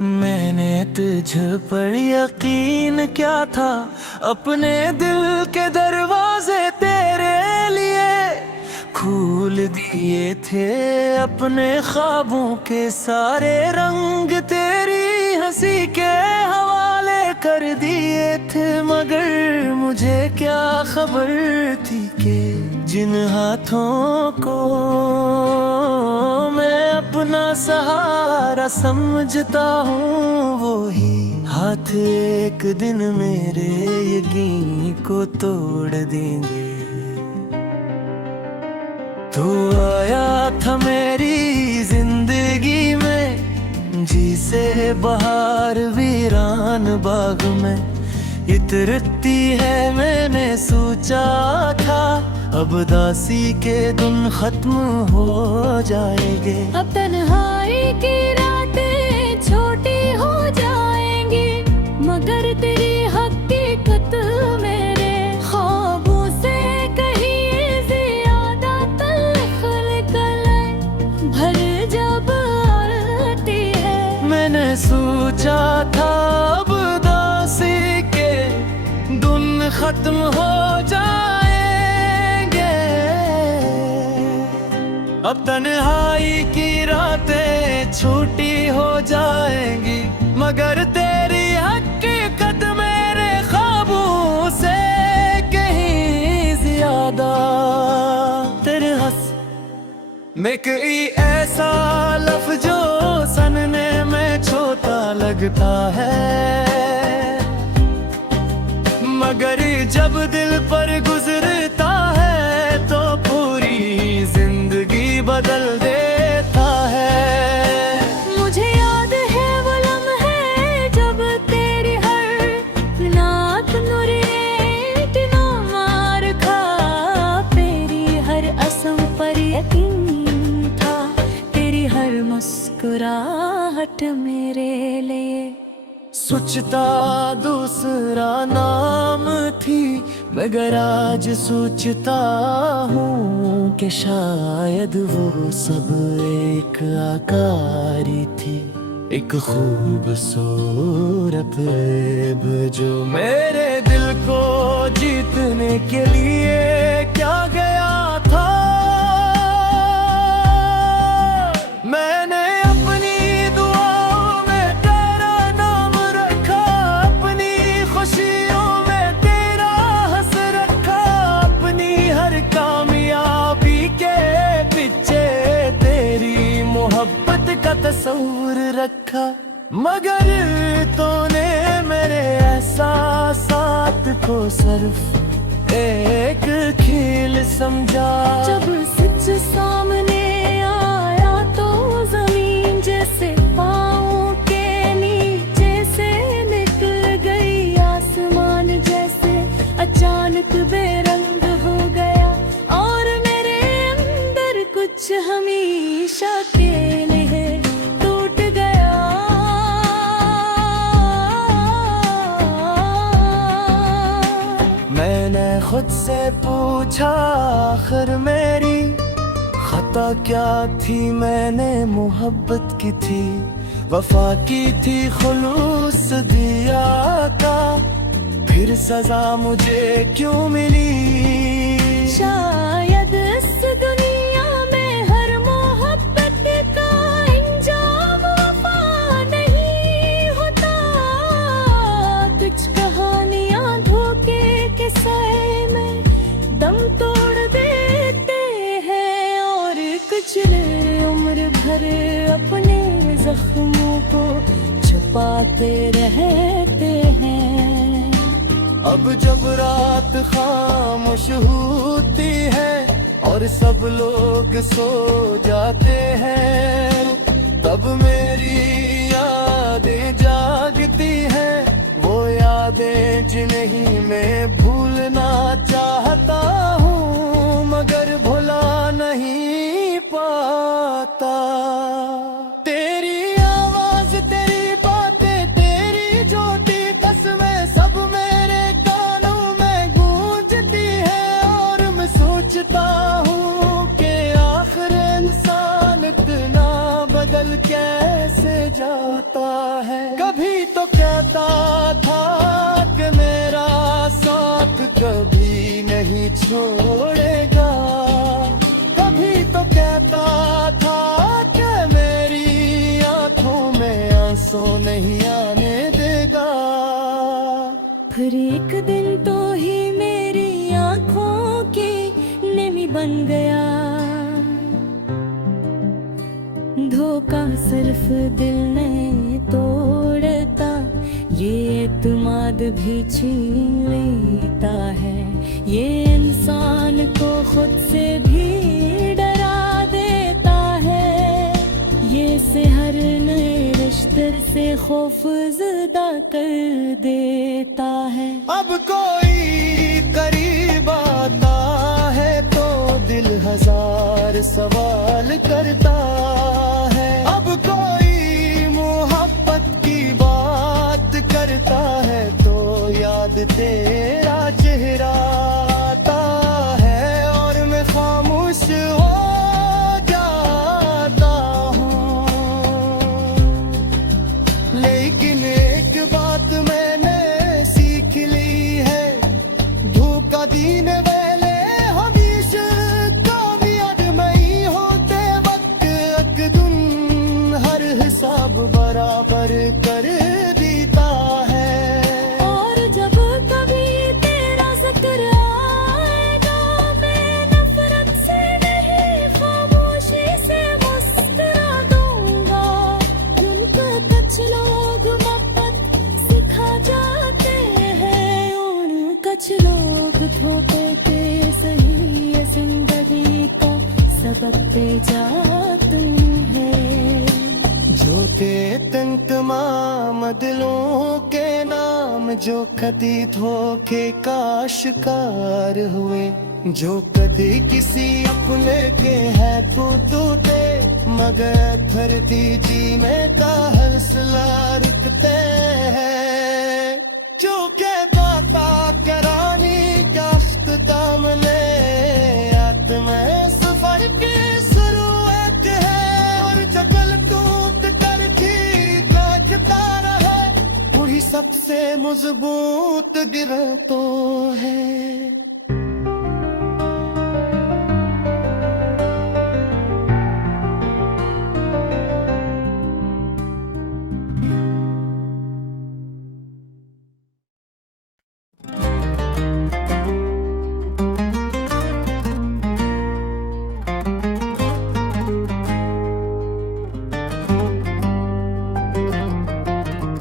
मैंने तुझ पर यकीन क्या था, अपने दिल के दरवाजे तेरे लिए खोल दिए थे, अपने ख्वाबों के सारे रंग तेरी हंसी के हवाले कर दिए थे। मगर मुझे क्या खबर थी कि जिन हाथों को मैं अपना सहारा समझता हूँ, वो ही हाथ एक दिन मेरे यकीन को तोड़ देंगे। तू आया था मेरी जिंदगी में, जी से बहार वीरान बाग में इतरती है, मैंने सोचा था अब दासी के दिन खत्म हो जाएंगे। अब तन्हाई की रातें छोटी हो जाएंगी, मगर तेरी हकीकत मेरे ख्वाबों से कहीं ज्यादा तल्ख निकल भर जब आती है। मैंने सोचा था अब दासी के दिन खत्म हो जाएंगे, अब तन्हाई की रातें छोटी हो जाएंगी, मगर तेरी हकीकत मेरे ख्वाबों से कहीं ज्यादा। तेरे हंस में कोई ऐसा लफ्ज जो सुनने में छोटा लगता है, मगर जब दिल पर गुजरता है तो पूरी जिंदगी बदल देता है। मुझे याद है वो लम्हे जब तेरी हर नात नुरेटिनो मार खा, तेरी हर असम पर यकीन था, तेरी हर मुस्कुराहट मेरे लिए सोचता दूसरा नाम थी, मगर आज सोचता हूँ कि शायद वो सब एक आकारी थी, एक खूबसूरत ऐब जो मेरे दिल को जीतने के लिए क्या गया था। मैंने अपनी दुआओं में तेरा नाम रखा, अपनी खुशियों में तेरा हंस रखा, अपनी हर कामयाबी के पीछे तेरी मोहब्बत का तस्वीर रखा, मगर तूने मेरे एहसासात को सिर्फ एक खेल समझा। जब सच सामने आया तो जमीन जैसे पाँव के नीचे से निकल गई, आसमान जैसे अचानक बेरंग हो गया, और मेरे अंदर कुछ हमेशा के लिए टूट गया। मैंने खुद से पूछा आखिर मेरी खता क्या थी, मैंने मोहब्बत की थी, वफा की थी, खुलूस दिया था, फिर सजा मुझे क्यों मिली। शायद इस दुनिया में हर मोहब्बत का अंजाम वफा नहीं होता, कुछ कहानियां धोखे के साए में दम तोड़ देते हैं, और कुछ उम्र भर अपने जख्मों को छुपाते रहते हैं। अब जब रात खामोश होती है और सब लोग सो जाते हैं, तब मेरी यादें जागती हैं, वो यादें जिन्हें मैं भूलना चाहता हूँ, मगर भुला नहीं पाता। तेरी आवाज, तेरी बातें, तेरी ज्योति, कसमें सब मेरे काम आता है। कभी तो कहता था कि मेरा साथ कभी नहीं छोड़ेगा, कभी तो कहता था कि मेरी आंखों में आंसू नहीं आने देगा। फिर एक दिन तो ही मेरी आंखों की नेमी बन गया। धोखा सिर्फ दिल ने तोड़ता, ये एतमाद भी छीन लेता है। ये इंसान को खुद से भी डरा देता है। ये से हर नए रिश्ते से खौफ ज़दा कर देता है। अब कोई करीब आता है तो दिल हजार सवाल करता है। अब कोई मोहब्बत की बात करता है तो याद तेरा चेहरा आता है और मैं खामोश हो जाता हूँ। लेकिन एक बात मैंने सीख ली है, धोखा देने वाले हमेशा कामयाब नहीं होते। वक्त अकदुन हर हिसाब बराबर कर देता है। और जब कभी तेरा जिक्र आएगा, मैं नफरत से नहीं खामोशी से मुस्कुरा दूंगा। उनका कुछ लोग मोहब्बत सिखा जाते हैं, उन कुछ लोग धोखे पे सही है जिंदगी का सबक दे जाते हैं। जो के तमाम दिलों के नाम जो कभी धोखे का शिकार हुए, जो कभी किसी अपने के है तो टूटे, मगर धरती जीने का हौसला रखते हैं। जो कहता था करानी क्या अख्ताम ले आत्मा सफर की शुरुआत है। और जगल टूट कर ठीक रखता रहे, वही सबसे मजबूत गिरा तो है।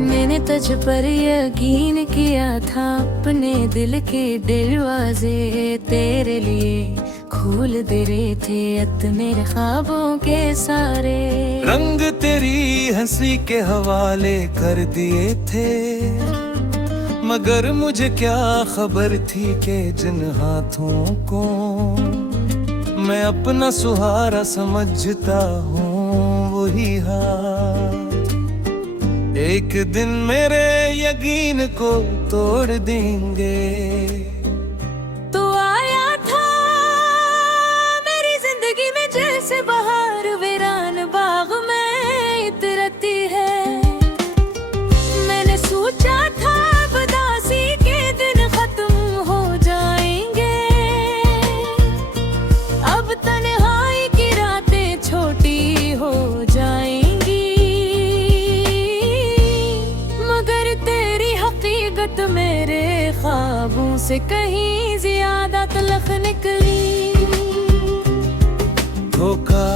मैंने तुझ पर यकीन किया था, अपने दिल के दरवाजे तेरे लिए खोल दे रहे थे अत मेरे ख्वाबों के सारे। रंग तेरी हंसी के हवाले कर दिए थे, मगर मुझे क्या खबर थी कि जिन हाथों को मैं अपना सुहारा समझता हूँ वही हाथ एक दिन मेरे यकीन को तोड़ देंगे। तो आया था मेरी जिंदगी में जैसे बहार वीरान बाग में इतरती है। मैंने सोचा था बदासी के दिन खत्म हो जाएंगे, अब तन्हाई की रातें छोटी हो जाएंगी। मगर तेरी हकीकत मेरे ख्वाबों से कहीं ज्यादा तलख निकली। धोखा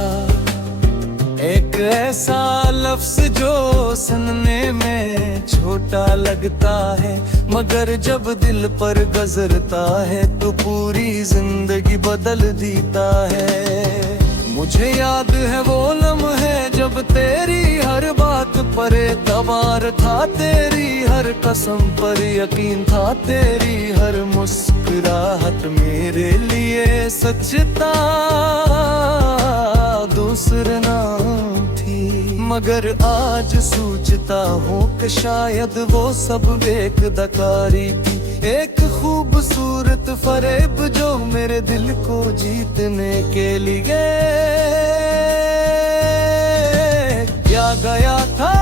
एक ऐसा लफ्ज जो सुनने में छोटा लगता है, मगर जब दिल पर गुजरता है तो पूरी जिंदगी बदल देता है। मुझे याद है वो लम्हे जब तेरी हर बात पर एतबार था, तेरी हर कसम पर यकीन था, तेरी हर मुस्कुराहट मेरे लिए सच था, दूसरे नाम थी। मगर आज सोचता हूँ कि शायद वो सब बेखुदकारी थी, एक खूबसूरत फरेब जो मेरे दिल को जीतने के लिए किया गया था।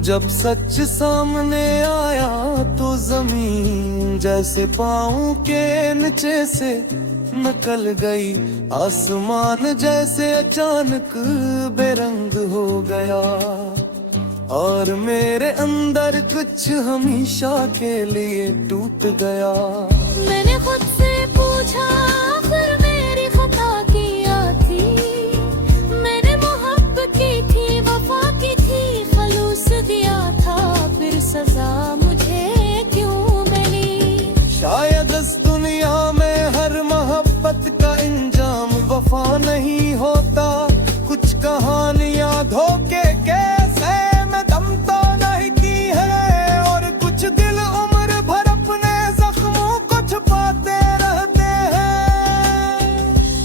जब सच सामने आया तो जमीन जैसे पाँव के नीचे से निकल गई, आसमान जैसे अचानक बेरंग हो गया, और मेरे अंदर कुछ हमेशा के लिए टूट गया। मैंने खुद से पूछा आखिर मेरी खता क्या थी, मैंने मोहब्बत की थी, वफा की थी, खलूस दिया था, फिर सजा मुझे क्यों मिली। शायद इस दुनिया में हर मोहब्बत का इंजाम वफा नहीं होता, कुछ कहानियां धोखे के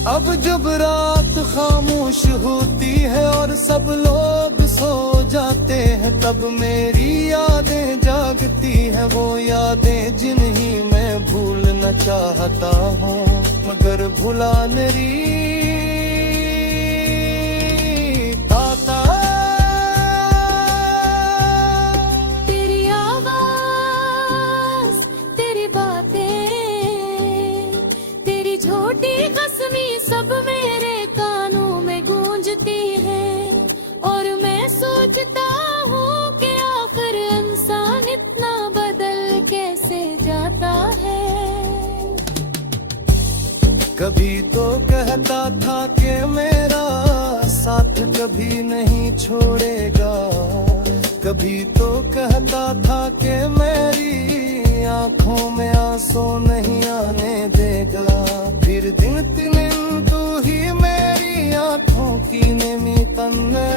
अब जब रात खामोश होती है और सब लोग सो जाते हैं, तब मेरी यादें जागती हैं, वो यादें जिन्हें मैं भूलना चाहता हूँ, मगर भुला नहीं पाता। तेरी आवाज़, तेरी बातें, तेरी छोटी कसमी सब मेरे कानों में गूंजती है, और मैं सोचता हूँ कि आखिर इंसान इतना बदल कैसे जाता है। कभी तो कहता था कि मेरा साथ कभी नहीं छोड़ेगा, कभी तो कहता था कि मेरी आंखों में आंसू नहीं आने देगा, फिर दिन दिन तू ही मेरी आंखों की नेमी तन्ने।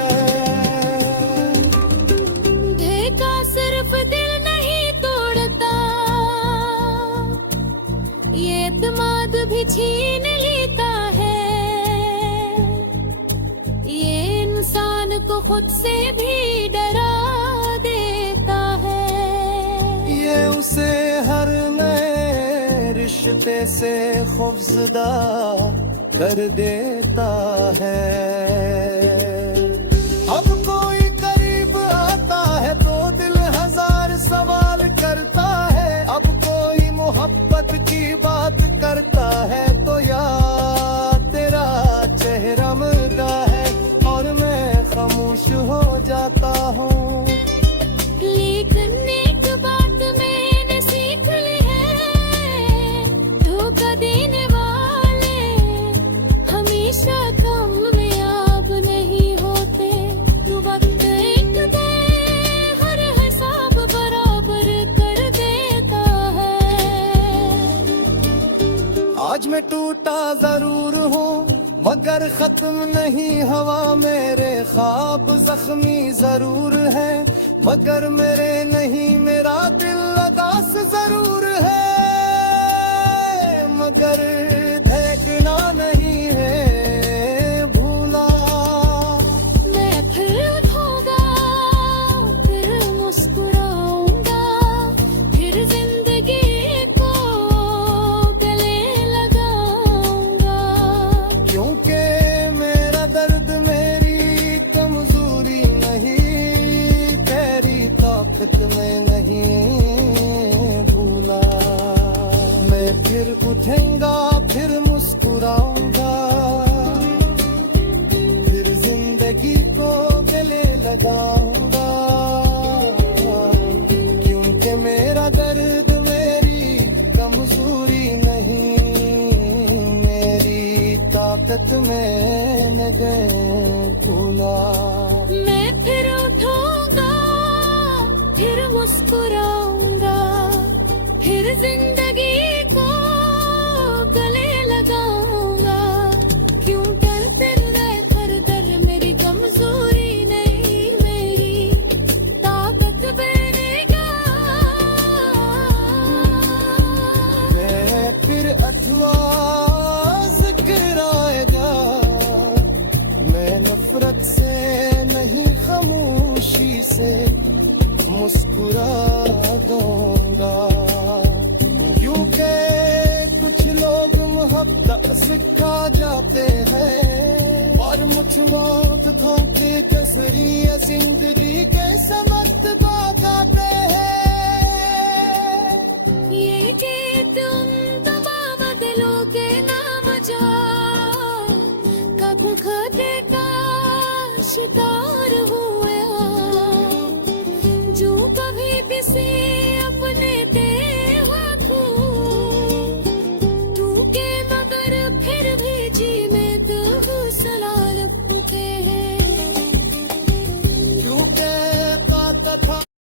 देखा सिर्फ दिल नहीं तोड़ता, ये एतमाद भी छीन लेता है, ये इंसान को खुद से भी डरा देता है, ये उसे हर नए रिश्ते से खौफजदा कर देता है। अब कोई करीब आता है तो दिल हजार सवाल करता है, अब कोई मोहब्बत की बात करता है तो यार तेरा चेहरा मिलता है, और मैं खामोश हो जाता हूँ। लेकिन एक बात मैंने सीख ली है, धोखा देने वाले हमेशा कामयाब नहीं होते, वक्त एक दे हर हिसाब बराबर कर देता है। आज मैं टूटा जरूर हूँ मगर खत्म नहीं हवा, मेरे ख्वाब जख्मी जरूर है मगर मेरे नहीं, मेरा दिल अदास जरूर है मगर देखना नहीं है भूला। मैं फिर उठूंगा, फिर मुस्कुराऊंगा, फिर जिंदगी को गले लगाऊंगा, क्योंकि मेरा दर्द मेरी कमजोरी नहीं, तेरी ताकत में नहीं भूला। मैं फिर उठूंगा, फिर मुस्कुराऊंगा, फिर जिंदगी को गले लगाऊंगा, क्योंकि मेरा दर्द मेरी कमजोरी नहीं, मेरी ताकत में नहीं भूला। मैं फिर उठूंगा, फिर मुस्कुराऊंगा, फिर जिंदगी को गले लगाऊंगा, क्यों डरते रहकर दर मेरी कमजोरी नहीं, मेरी ताकत बनेगा। मैं फिर अथवा जिक्र आएगा, मैं नफरत से नहीं खामोशी से मुस्कुरा दूंगा, क्योंकि कुछ लोग मोहब्बत सिखा जाते हैं और मुझ लोग धोखे कसरी जिंदगी के समक्त बताते हैं। ये गीत उन तमाम दिलों के नाम जा कब खते का शिकार